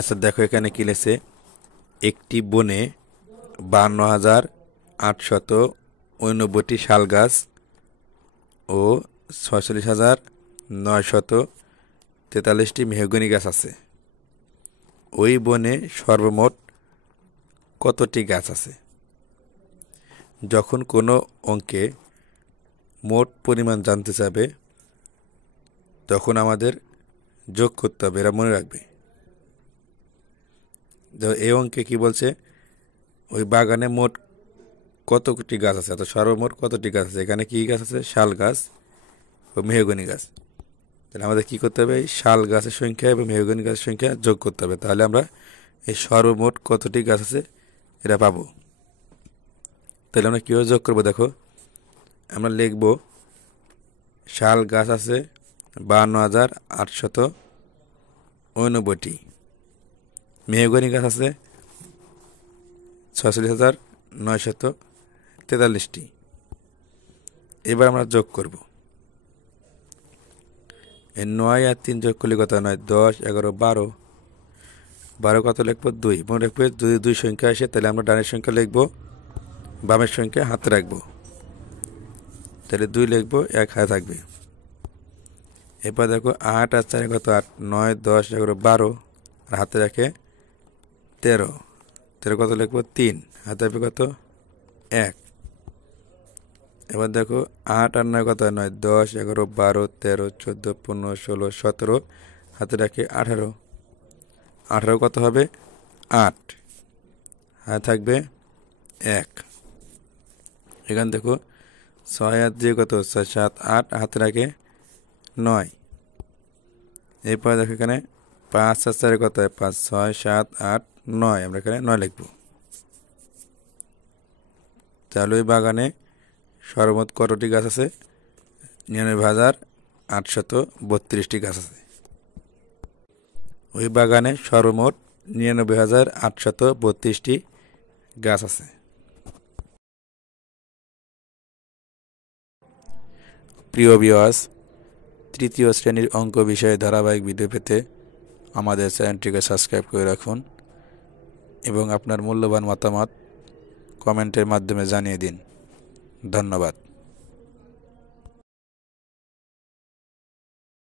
আচ্ছা দেখো এখানে কি লেছে, একটি বনে 52,889টি শাল গাছ ও 46,943টি মেহগনি গাছ আছে। ওই বনে সর্বমোট কতটি গাছ আছে? যখন কোনো অঙ্কে মোট পরিমাণ জানতে চাবে তখন আমাদের যোগ করতে হবে, এরা মনে রাখবে। এই অঙ্কে কি বলছে, ওই বাগানে মোট কতটি গাছ আছে, অর্থাৎ সর্বমোট কতটি গাছ আছে। এখানে কি গাছ আছে? শাল গাছ ও মেহগনি গাছ। তাহলে আমাদের কি করতে হবে? এই শাল গাছের সংখ্যা এবং মেহগনি গাছের সংখ্যা যোগ করতে হবে, তাহলে আমরা এই সর্বমোট কতটি গাছ আছে এটা পাবো। তাহলে আমরা কীভাবে যোগ করবো? দেখো, আমরা লিখব শাল গাছ আছে 52,889টি, মেহগনি গাছ আছে 46,943টি। এবার আমরা যোগ করব। এই 9 আর 3 যোগ করলে কত? 9, 10, 11, 12। 12 কত লিখবো? 2। মনে রাখবে যদি 2 সংখ্যা আসে তাহলে আমরা ডানের সংখ্যা লিখবো, বামের সংখ্যা হাতে রাখবো। তাহলে 2 লিখবো, 1 হাতে থাকবে। এবার দেখো 8 আর 4 কত? 8, 9, 10, 11, 12 আর হাতে রাখে 13। 13 কত লিখবো? 3 হাতে রাখবে কত? 1। এবার দেখো 8 আর 9 কত? 9, 10, 11, 12, 13, 14, 15, 16, 17 হাতে রাখে 18। 18 কত হবে? 8 হাতে থাকবে 1। এখানে দেখো 6 আর 2 কত? 6, 7, 8 হাতে রাখে 9। এরপর দেখো এখানে 5 আর 4 কত? 5, 6, 7, 8, 9। আমরা এখানে 9 লিখব। তাহলে ওই বাগানে সর্বমোট কতটি গাছ আছে? 99,832টি গাছ আছে। ওই বাগানে সর্বমোট 99,832টি গাছ আছে। প্রিয় ভিউয়ার্স, তৃতীয় শ্রেণীর অঙ্ক বিষয়ে ধারাবাহিক ভিডিও পেতে আমাদের চ্যানেলটিকে সাবস্ক্রাইব করে রাখুন এবং আপনার মূল্যবান মতামত কমেন্টের মাধ্যমে জানিয়ে দিন। ধন্যবাদ।